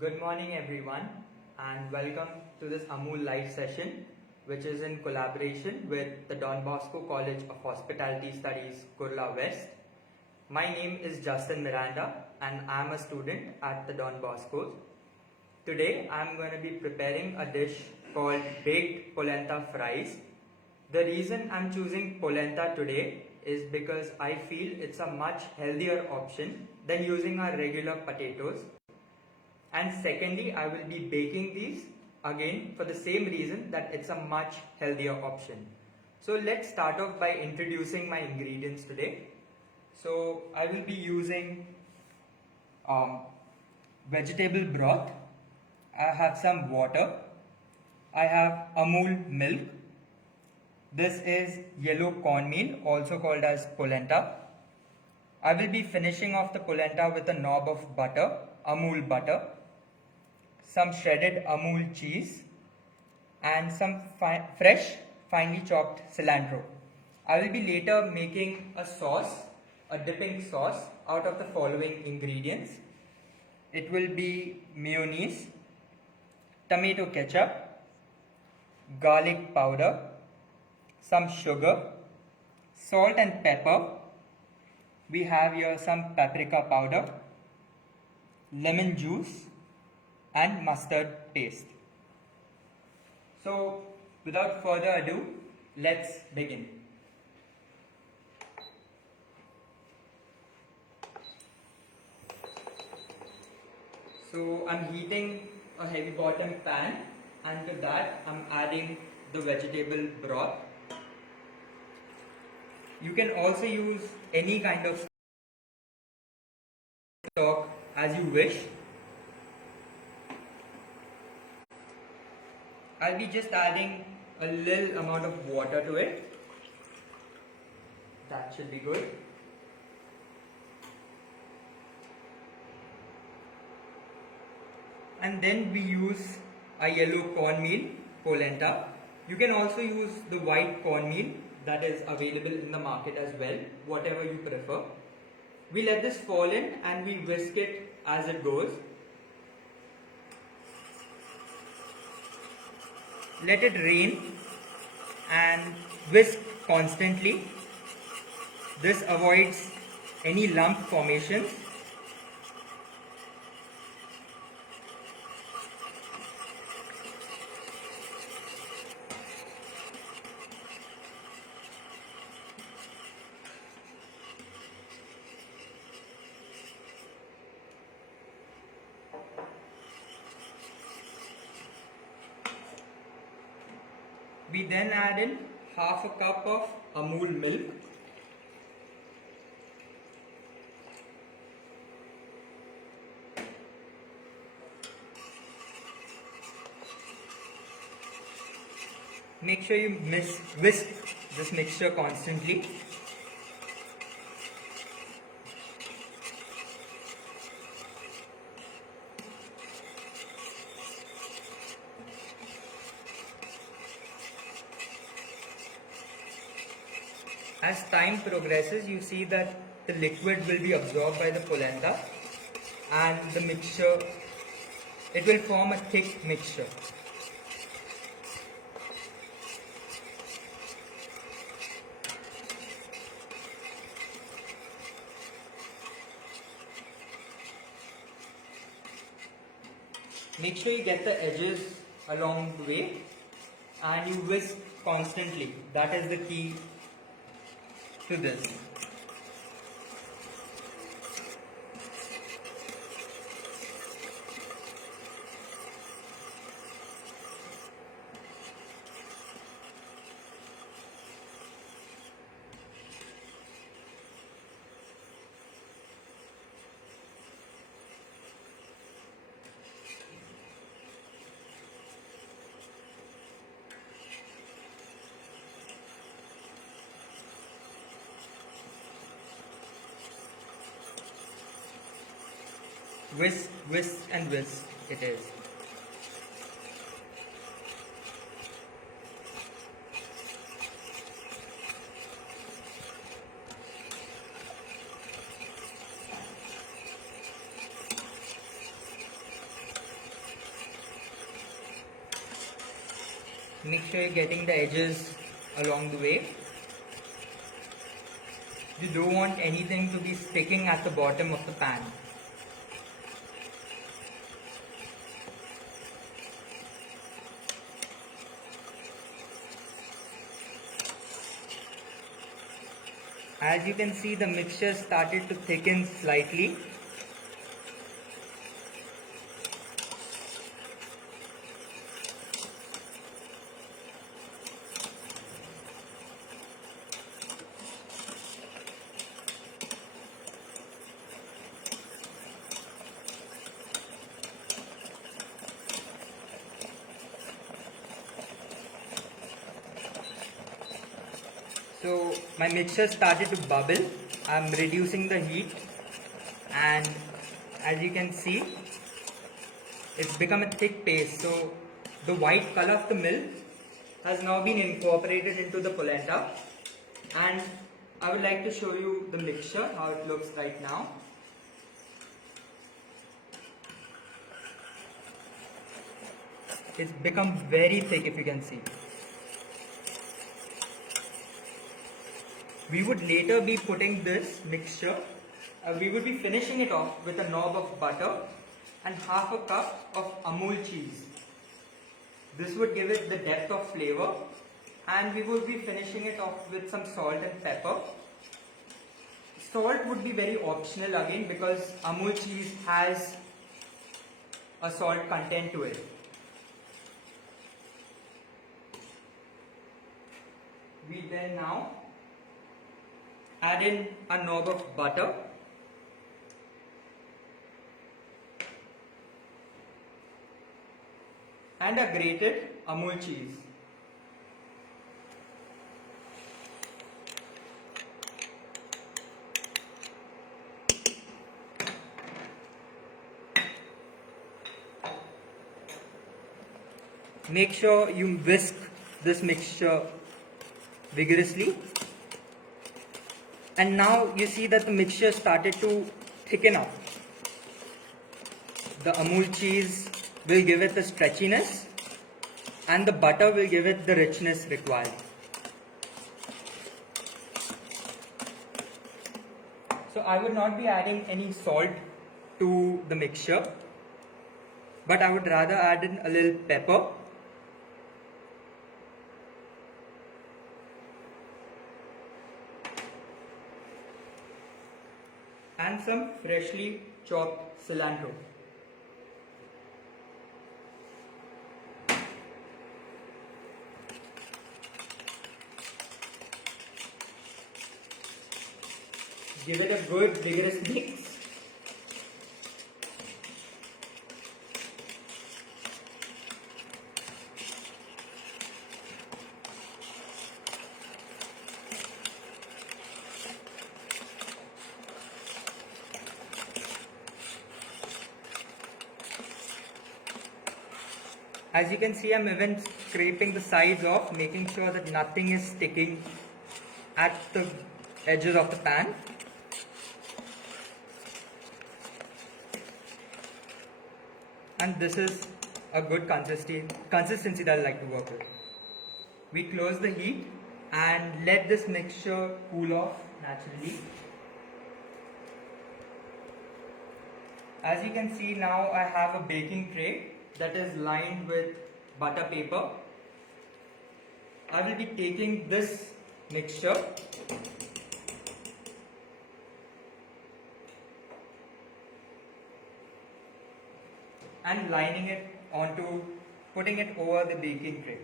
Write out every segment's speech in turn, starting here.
Good morning, everyone, and welcome to this Amul Live session, which is in collaboration with the Don Bosco College of Hospitality Studies, Kurla West. My name is Justin Miranda, and I'm a student at the Don Bosco. Today, I'm going to be preparing a dish called baked polenta fries. The reason I'm choosing polenta today is because I feel it's a much healthier option than using our regular potatoes. And secondly, I will be baking these again for the same reason that it's a much healthier option. So let's start off by introducing my ingredients today. So I will be using vegetable broth. I have some water. I have Amul milk. This is yellow cornmeal, also called as polenta. I will be finishing off the polenta with a knob of butter, Amul butter, some shredded Amul cheese, and some fresh, finely chopped cilantro. I will be later making a sauce, a dipping sauce, out of the following ingredients. It will be mayonnaise, tomato ketchup, garlic powder, some sugar, salt and pepper. We have here some paprika powder, lemon juice, and mustard paste. So, without further ado, let's begin. So, I'm heating a heavy bottom pan, and to that I'm adding the vegetable broth. You can also use any kind of stock as you wish. I'll be just adding a little amount of water to it. That should be good. And then we use a yellow cornmeal, polenta. You can also use the white cornmeal that is available in the market as well, whatever you prefer. We let this fall in and we whisk it as it goes. Let it rain and whisk constantly. This avoids any lump formations. We then add in half a cup of Amul milk. Make sure you whisk this mixture constantly. As time progresses, you see that the liquid will be absorbed by the polenta and the mixture, it will form a thick mixture. Make sure you get the edges along the way and you whisk constantly. That is the key to this. Whisk, whisk and whisk it is. Make sure you're getting the edges along the way. You don't want anything to be sticking at the bottom of the pan. As you can see, the mixture started to thicken slightly. So my mixture started to bubble. I'm reducing the heat, and as you can see, it's become a thick paste. So the white color of the milk has now been incorporated into the polenta, and I would like to show you the mixture, how it looks right now. It's become very thick, if you can see. We would later be putting this mixture, we would be finishing it off with a knob of butter and half a cup of Amul cheese. This would give it the depth of flavor, and we would be finishing it off with some salt and pepper. Salt would be very optional again because Amul cheese has a salt content to it. We then now add in a knob of butter and a grated Amul cheese. Make sure you whisk this mixture vigorously. And now you see that the mixture started to thicken up. The Amul cheese will give it the stretchiness, and the butter will give it the richness required. So I would not be adding any salt to the mixture, but I would rather add in a little pepper and some freshly chopped cilantro. Give it a good vigorous mix. As you can see, I'm even scraping the sides off, making sure that nothing is sticking at the edges of the pan. And this is a good consistency that I like to work with. We close the heat and let this mixture cool off naturally. As you can see, now I have a baking tray that is lined with butter paper. I will be taking this mixture and lining it onto, putting it over the baking tray.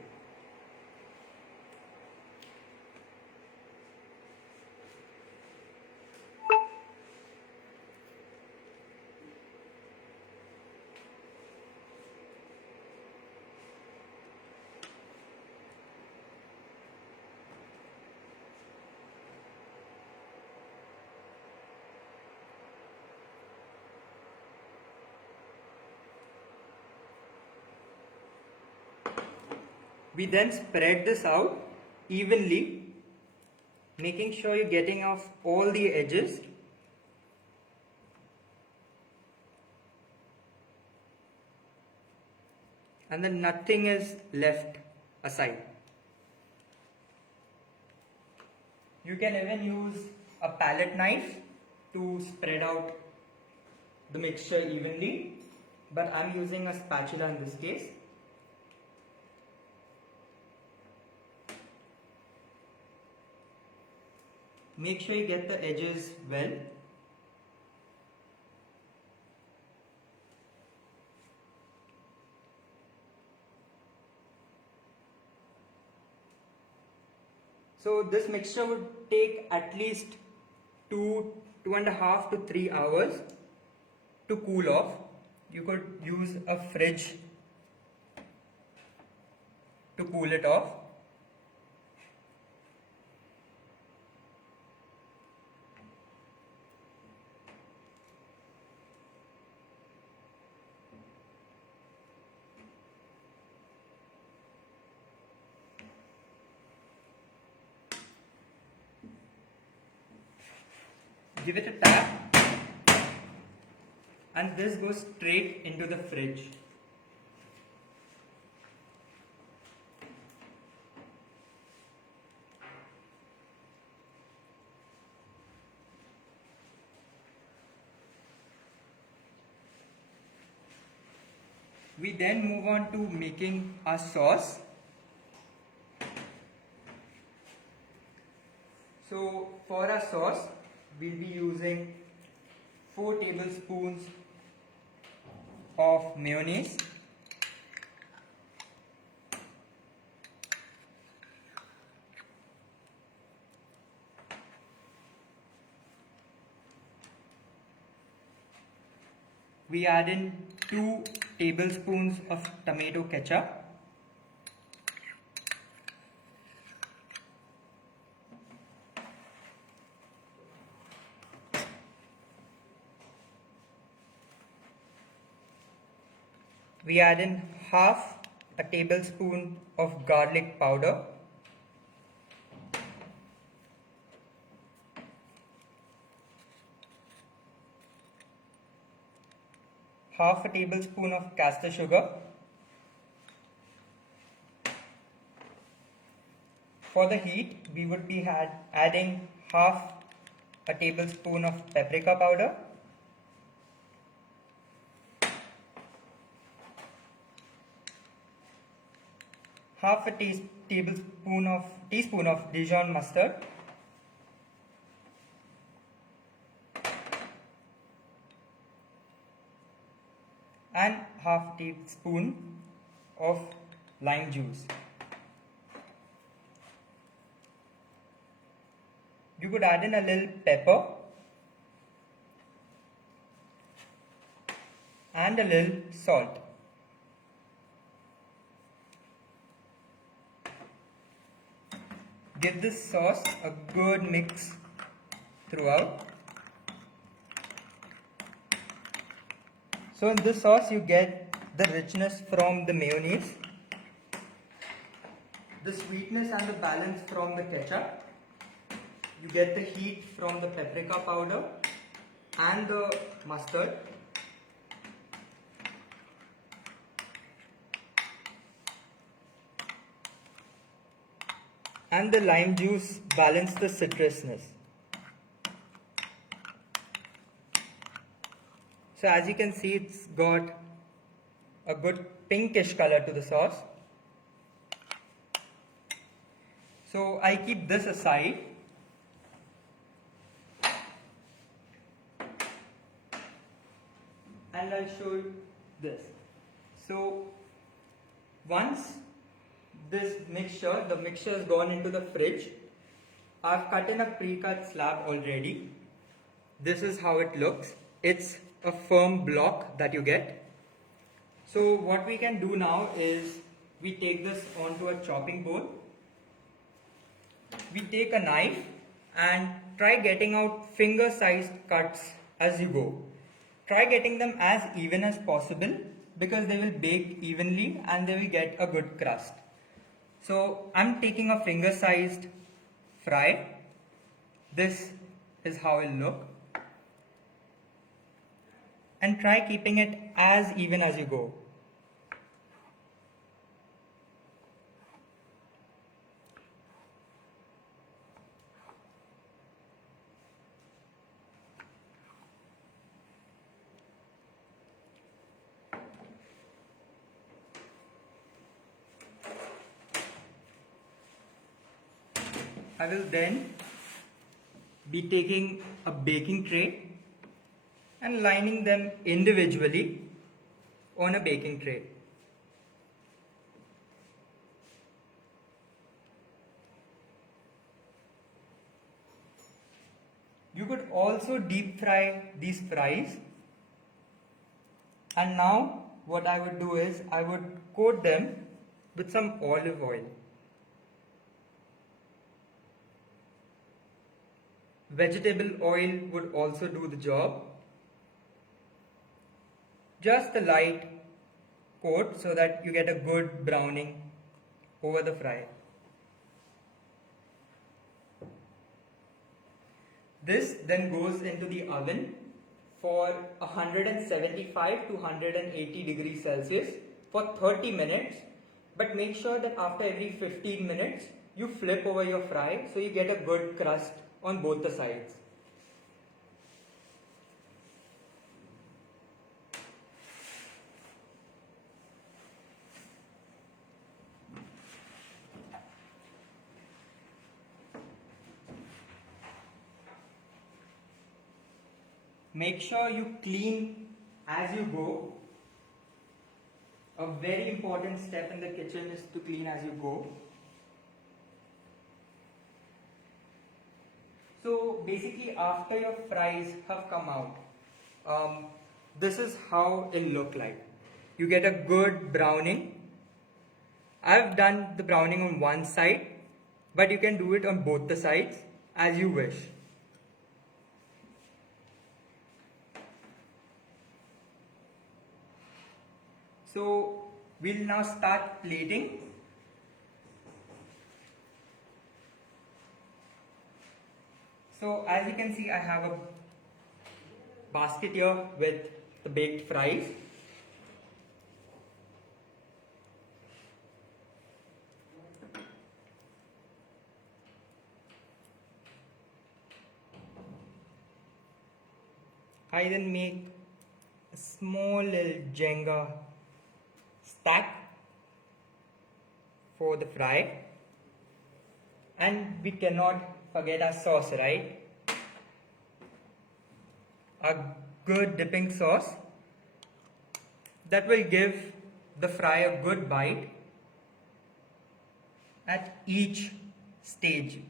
We then spread this out evenly, making sure you're getting off all the edges. And then nothing is left aside. You can even use a palette knife to spread out the mixture evenly, but I'm using a spatula in this case. Make sure you get the edges well. So this mixture would take at least 2.5 to 3 hours to cool off. You could use a fridge to cool it off. Give it a tap, and this goes straight into the fridge. We then move on to making our sauce. So for our sauce, we'll be using 4 tablespoons of mayonnaise, we add in 2 tablespoons of tomato ketchup, we add in half a tablespoon of garlic powder, half a tablespoon of caster sugar. For the heat, we would be adding half a tablespoon of paprika powder, half a teaspoon of Dijon mustard, and half teaspoon of lime juice. You could add in a little pepper and a little salt. Give this sauce a good mix throughout. So in this sauce you get the richness from the mayonnaise, the sweetness and the balance from the ketchup. You get the heat from the paprika powder and the mustard. And the lime juice balance the citrusness. So as you can see, it's got a good pinkish color to the sauce. So I keep this aside. And I'll show you this. So once the mixture has gone into the fridge, I've cut in a pre-cut slab already. This is how it looks. It's a firm block that you get. So what we can do now is we take this onto a chopping board. We take a knife and try getting out finger-sized cuts as you go. Try getting them as even as possible because they will bake evenly and they will get a good crust. So I'm taking a finger-sized fry. This is how it will look. And try keeping it as even as you go. I will then be taking a baking tray and lining them individually on a baking tray. You could also deep fry these fries. And now what I would do is I would coat them with some olive oil. Vegetable oil would also do the job. Just a light coat so that you get a good browning over the fry. This then goes into the oven for 175 to 180 degrees Celsius for 30 minutes. But make sure that after every 15 minutes, you flip over your fry so you get a good crust on both the sides. Make sure you clean as you go. A very important step in the kitchen is to clean as you go. So basically after your fries have come out, this is how it look like. You get a good browning. I've done the browning on one side, but you can do it on both the sides as you wish. So we'll now start plating. So as you can see, I have a basket here with the baked fries. I then make a small little Jenga stack for the fry, and we cannot forget our sauce, right? A good dipping sauce that will give the fry a good bite at each stage.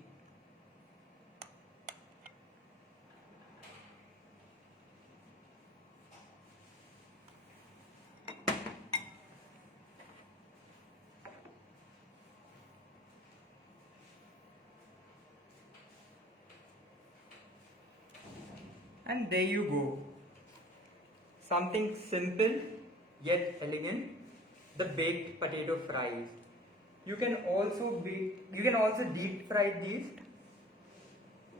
And there you go. Something simple yet elegant, the baked potato fries. You can also deep fry these,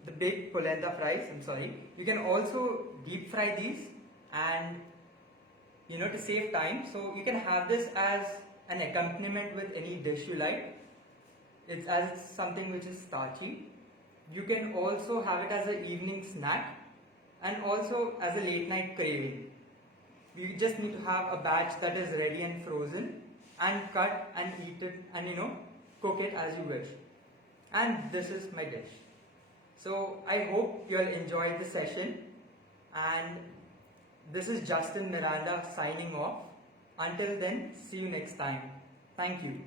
the baked polenta fries, I'm sorry. You can also deep fry these and to save time. So you can have this as an accompaniment with any dish you like. It's as something which is starchy. You can also have it as an evening snack and also as a late night craving. You just need to have a batch that is ready and frozen and cut and eat it and cook it as you wish. And this is my dish. So I hope you all enjoyed the session, and this is Justin Miranda signing off. Until then, see you next time. Thank you.